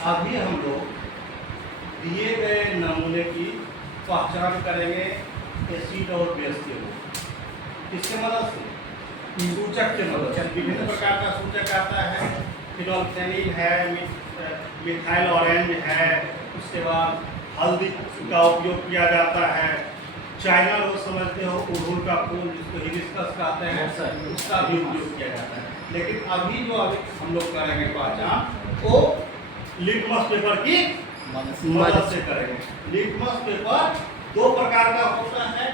अभी हम लोग दिए गए नमूने की पहचान करेंगे एसिड और बेस के रूप। किसके मदद से? सूचक के मदद से। विभिन्न प्रकार का सूचक आता है, फिनोल्फेनिल है, मिथाइल ऑरेंज है, उसके बाद हल्दी का उपयोग किया जाता है, चाइना लोग समझते हो अड़हुल का फूल जिसको हिबिस्कस कहते हैं, उसका भी उपयोग किया जाता है। लेकिन अभी जो हम लोग करेंगे पहचान वो लिटमस पेपर की मदद से करेंगे। लिटमस पेपर दो प्रकार का होता है,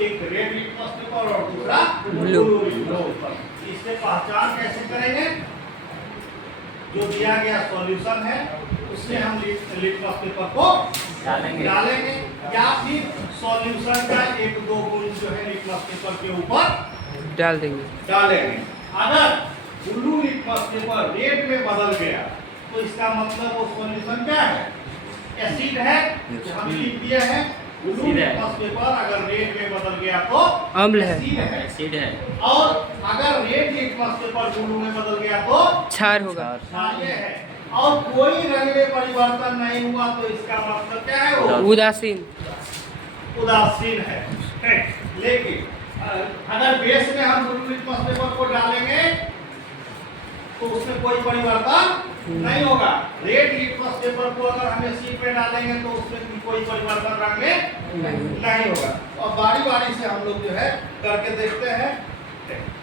एक रेड लिटमस पेपर और दूसरा ब्लू लिटमस पेपर। इससे पहचान कैसे करेंगे? जो दिया गया सॉल्यूशन है उसमें हम लिटमस पेपर को डालेंगे या फिर सॉल्यूशन का एक दो बूंद जो है लिटमस पेपर के ऊपर डालेंगे। अगर ब्लू लिटमस पेपर रेड में बदल गया तो इसका मतलब वो सॉल्यूशन क्या है? एसिड है। हम लिख दिए हैं ब्लू लिटमस पेपर अगर रेड में बदल गया तो अम्ल है, एसिड है। और अगर रेड लिटमस पेपर ब्लू में बदल गया तो क्षार होगा, क्षारीय है। और कोई रंग में परिवर्तन नहीं हुआ तो इसका मतलब क्या है? वो उदासीन है। लेकिन अगर बेस में हम ब्लू लिटमस पेपर को डालेंगे तो उसमें कोई परिवर्तन नहीं होगा। रेड लिटमस पेपर को अगर हम एसिड में डालेंगे तो उसमें भी कोई परिवर्तन रंग में नहीं होगा। और बारी बारी से हम लोग जो है करके देखते हैं।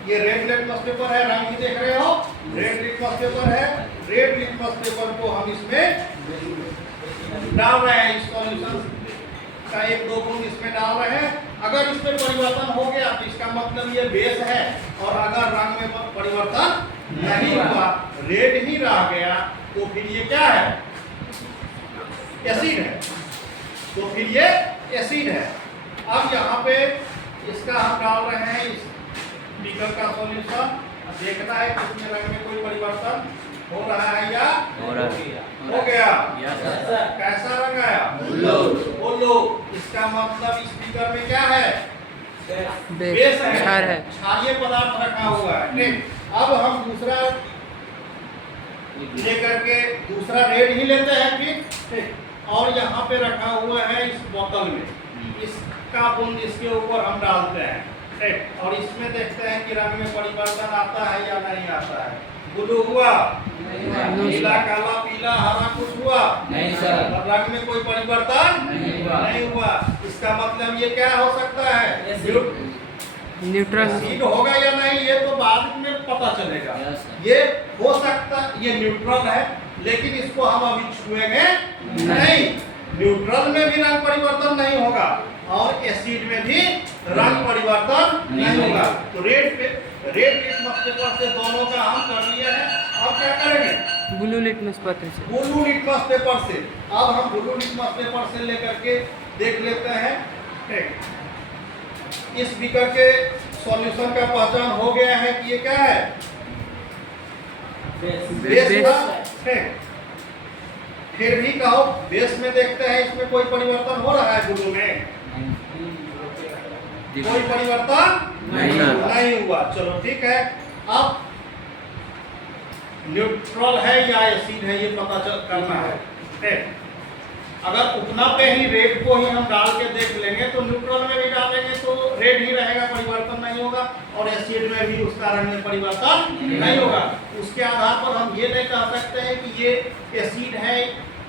ये रेड लिटमस पेपर है, रंग भी देख रहे हो, रेड लिटमस पेपर है। रेड लिटमस पेपर को हम इसमें डाल रहे हैं, इस सॉल्यूशन का एक दो बूंद इसमें डाल रहे हैं। अगर इसमें परिवर्तन हो गया तो इसका मतलब ये बेस है, और अगर रंग में परिवर्तन नहीं हुआ, रेड ही रह गया, तो फिर ये क्या है? एसिड है। तो फिर ये एसिड है। अब यहाँ पे इसका हम डाल रहे हैं इस बीकर का सॉल्यूशन। देखना है कि इसमें रंग में कोई परिवर्तन हो रहा है या हो गया। कैसा रंग आया? बोलो। इसका मतलब इस बीकर में क्या है? बेस है, क्षारीय पदार्थ रखा हुआ है। ठीक, अब हम दूसरा लेकर के दूसरा रेड ही लेते हैं फिर, और यहाँ पे रखा हुआ है इस बोतल में, इसका बूंद इसके ऊपर हम डालते हैं। ठीक, और इसमें देखते हैं कि रंग में परिवर्तन आता है या नहीं आता है। ब्लू हुआ, नीला, काला, पीला, हरा कुछ हुआ नहीं सर। रंग में कोई परिवर्तन नहीं हुआ। इसका मतलब ये क्या हो सकता है? न्यूट्रल एसिड होगा या नहीं ये तो बाद में पता चलेगा। ये हो सकता ये न्यूट्रल है, लेकिन इसको हम अभी छुएंगे नहीं। न्यूट्रल में भी रंग परिवर्तन नहीं होगा और एसिड में भी रंग परिवर्तन नहीं होगा। तो रेड लिटमस पेपर से दोनों का हम कर लिए हैं। अब क्या करेंगे? ब्लू लिटमस पेपर से। ब्लू लिटमस पेपर से अब हम ब्लू लिटमस पेपर से लेकर के देख लेते हैं। ठीक, इस बीकर के सॉल्यूशन का पहचान हो गया है कि ये क्या है? बेस का। फिर भी कहो, बेस में देखते हैं इसमें कोई परिवर्तन हो रहा है? ब्लू में कोई परिवर्तन नहीं हुआ। चलो ठीक है। अब न्यूट्रल है या एसिड है ये पता करना है। अगर उतना पे ही रेड को ही हम डाल के देख लेंगे तो न्यूट्रल में भी डालेंगे तो रेड ही रहेगा, परिवर्तन नहीं होगा, और एसिड में भी उसका रंग में परिवर्तन नहीं होगा। उसके आधार पर हम ये नहीं कह सकते हैं कि ये एसिड है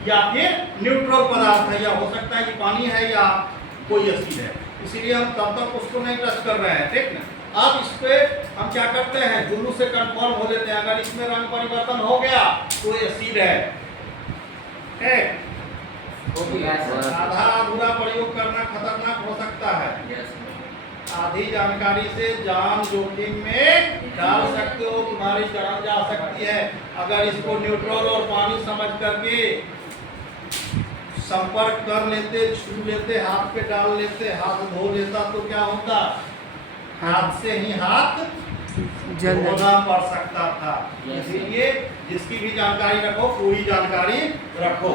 या फिर न्यूट्रल पदार्थ है, या हो सकता है कि पानी है या कोई एसिड है। इसीलिए हम तब तक उसको नहीं टच कर रहे हैं। ठीक ना। अब इस पे हम क्या करते हैं? ब्लू से कंफर्म हो लेते हैं। अगर इसमें रंग परिवर्तन हो गया तो एसिड है। आधा अधूरा प्रयोग करना खतरनाक हो सकता है। आधी जानकारी से जान जोखिम में डाल सकते हो, तुम्हारी जान जा सकती है। अगर इसको न्यूट्रल और पानी समझ करके संपर्क कर लेते, छू लेते, हाथ पे डाल लेते, हाथ धो लेता तो क्या होता? हाथ से ही हाथ धोना पड़ सकता था। इसलिए जिसकी भी जानकारी रखो पूरी जानकारी रखो।